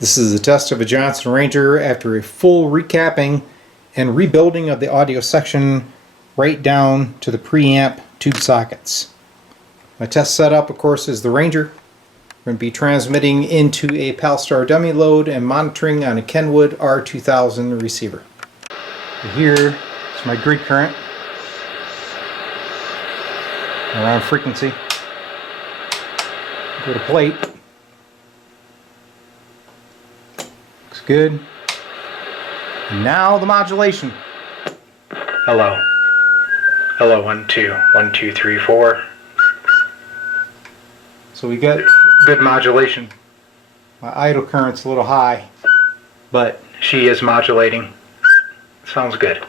This is a test of a Johnson Ranger after a full recapping and rebuilding of the audio section right down to the preamp tube sockets. My test setup, of course, is the Ranger. We're going to be transmitting into a Palstar dummy load and monitoring on a Kenwood R2000 receiver. Here is my grid current around frequency. Go to plate. Looks good. And now the modulation. Hello. Hello, 1 2 1 2 3 4. So we got Good modulation. my idle current's a little high, but She is modulating. Sounds good.